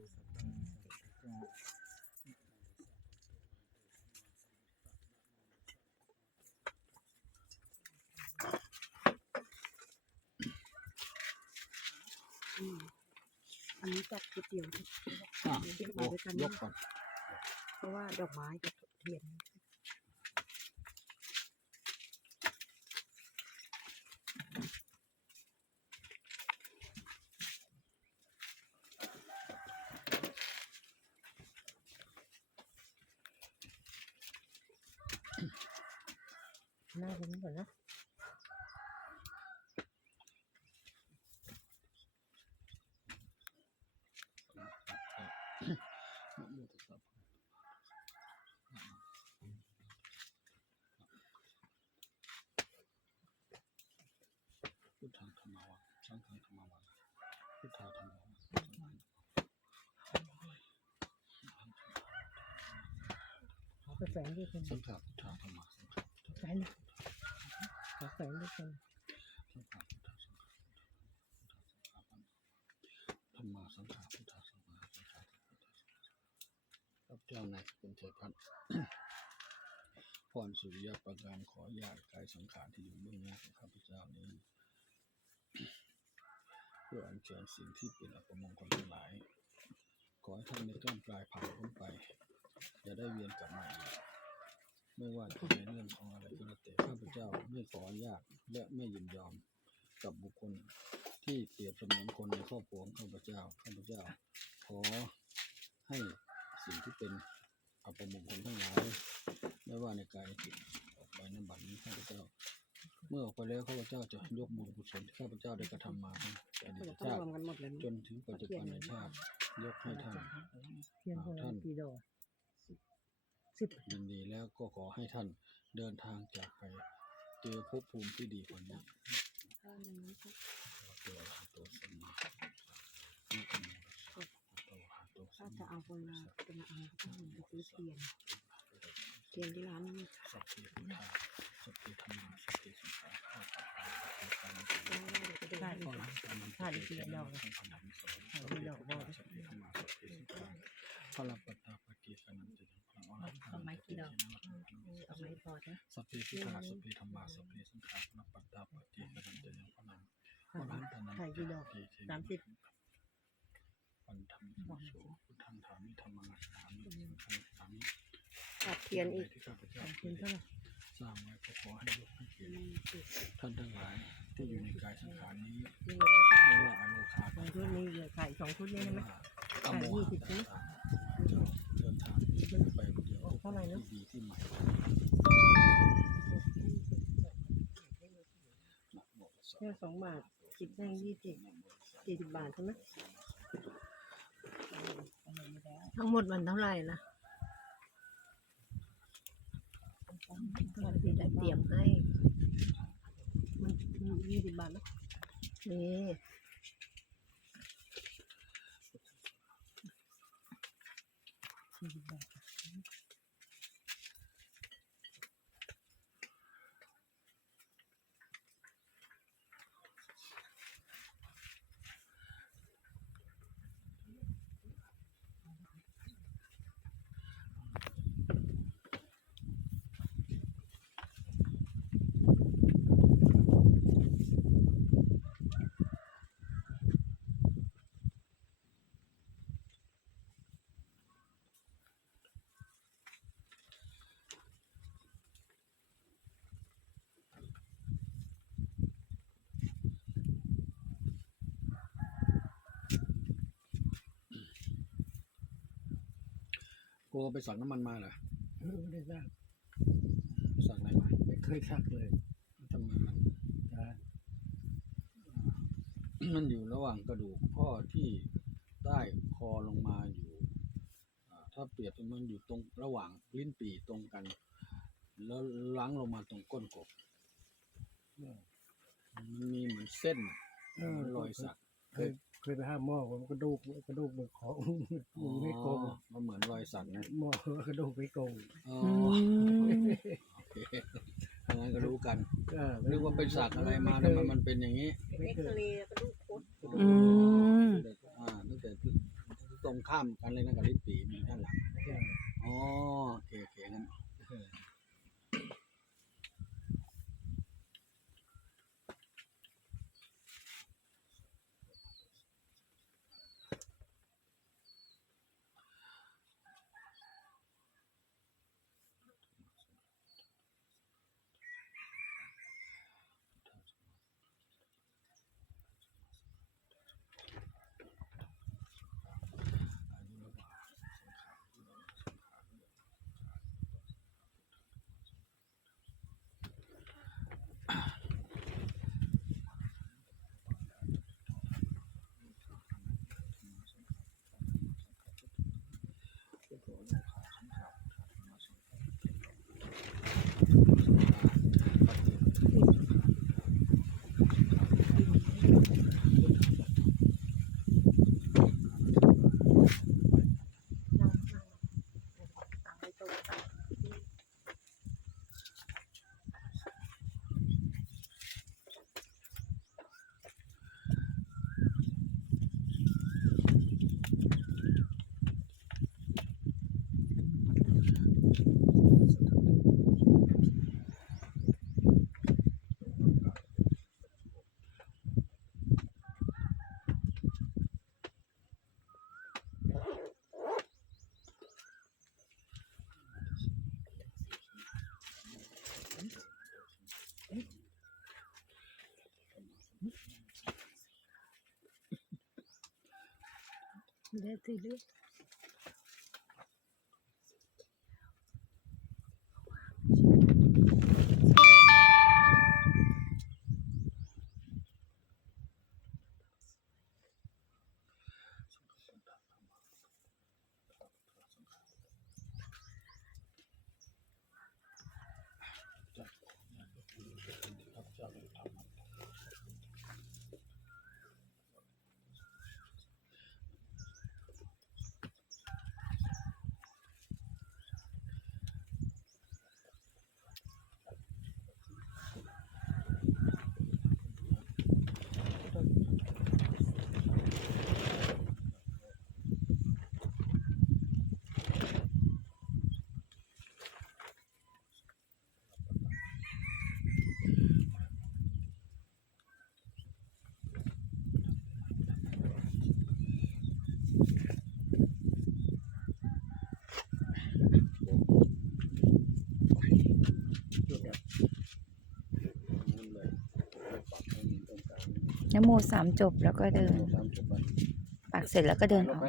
สัพพังสัพพะเจ้าอืมอันนี้จัดก๋วยเตี๋ยวที่อะที่ยมากด้วยกันยนะกก่อน เพราะว่าดอกไม้กับเทียน หน้าผมก่อนนะนะโมตัสสะพุทธังธรรมวังสังฆังธรรมวังพุทธาธรรมวังสังฆังขอไปแฝงด้วยกันสังฆาพุทธาธรรมสังฆาแฝงขอ แฝงด้วยกันสังฆาพุทธาสังฆาธรรมาสังฆาพุทธาสังฆาสังฆาพุทธาสังฆาครับเจ้านายเป็นเทพัฒน์พรสุริยประการขอญาติกายสังขารที่อยู่เบื้องหน้าของข้าพเจ้านี้เพื่ออัญเชิญสิ่งที่เป็นอัปมงคลทั้งหลาย ขอให้ท่านในกล้ามกลายผ่านพ้นไป อย่าได้เวียนกลับมาอีก ไม่ว่าจะเป็นเรื่องของอะไรก็แล้วแต่ข้าพเจ้าไม่ขออนุญาตและไม่ยินยอมกับบุคคลที่เปรียบเสมือนคนในครอบครัวของข้าพเจ้าข้าพเจ้า ขอให้สิ่งที่เป็นอัปมงคลทั้งหลายไม่ว่าในกายในจิตออกไปในบัดนี้ข้าพเจ้า เมื่อออกไปแล้วข้าพเจ้าจะยกบุญกุศลที่ข้าพเจ้าได้กระทำมาตั้งแต่อดีก็ตจะต้องชารติวมกันหมดเลยจนถึงปัจจุบันในชาติยกให้ท่านเทียนคนท่าละนกี่ดอก สิบยินดีแล้วก็ขอให้ท่านเดินทางจากไปเจอภพภูมิที่ดีกว่านี้ตัวหาตัวสมมานะโมตัสสะตัวหาตัวสถ้ามจะมาเอาคนละเป็นอันก็ต้องไปซื้อเทียนเทียนที่ร้านนี่สัพเพพุทธาสัพเพธรรมาสัพเพสังฆาข้าพเจ้าสัพเพธรรมะสัพเพได้ข้อหลังการนำไปเจริญในทางพันธมิตรสมสัพเพพุทธาสัพเพธรรมาสัพเพสังฆาพระปัตตาปฏิสันติยังพระอรหันต์ เอาไม้กี่ดอกเอาไม้พอนะ สัพเพพุทธาสัพเพธรรมาสัพเพสังฆาพระปัตตาปฏิสันติยังพระนังพระอรหันต์นันถ่ายกี่ดอกติเทสามสิบวันธรรมิสุโสพุทธังถามิธรรมังสามิสังฆังสามิตัดเทียนอีกที่ข้าพเจ้าสามเทียนเท่าไหร่สร้างไว้ก็ขอให้ยกให้เกียรติท่านทั้งหลายที่อยู่ในกายสังขารนี้มีอยู่แล้วค่ะไม่ว่าอโลคาสองชุดนี้เหลือไข่สองชุดนี้ไม่ใช่ไหมว่าอโมหะต่างๆเดินทางไปคนเดียวเท่าไหร่นะที่ดีที่ใหม่นะโมตัสสะ แค่สองบาทสิบแท่งยี่สิบสี่สิบบาทใช่ไหมทั้งหมดมันเท่าไหร่ล่ะก็ที่ได้เตรียมให้ มันยี่สิบบาทไหมนี่สี่สิบบาท โกไปสั่งน้ำมันมาเหรอไม่ได้สักสั่งอะไรมาไม่เคยสักเลยทำไมมันจ้ามันอยู่ระหว่างกระดูกข้อที่ใต้คอลงมาอยู่อ่าถ้าเปรียบมันอยู่ตรงระหว่างลิ้นปี่ตรงกัน แล้วล้างลงมาตรงก้นกบมันมีเหมือนเส้นเออเหมือนรอยสักเคย คยไปห้ามหม้อผมกระดูกกระดูกเบิกของไม่โกงมันเหมือนรอยสักนะหม้อกระดูกไม่โกงอ๋อโอเคทงานก็รู้กันเรียกว่าไปสักอะไรมาทำไมมันเป็นอย่างนี้ไม่กซเรย์กระดูกคดอืมอ่าตั้งแต่ตรงข้ามกันเลยนะกับลิ้ปีมีด้านหลังอ๋อโอเคโอเคงั้น 对的。 นโมสามจบแล้วก็เดิน ปักเสร็จแล้วก็เดินออก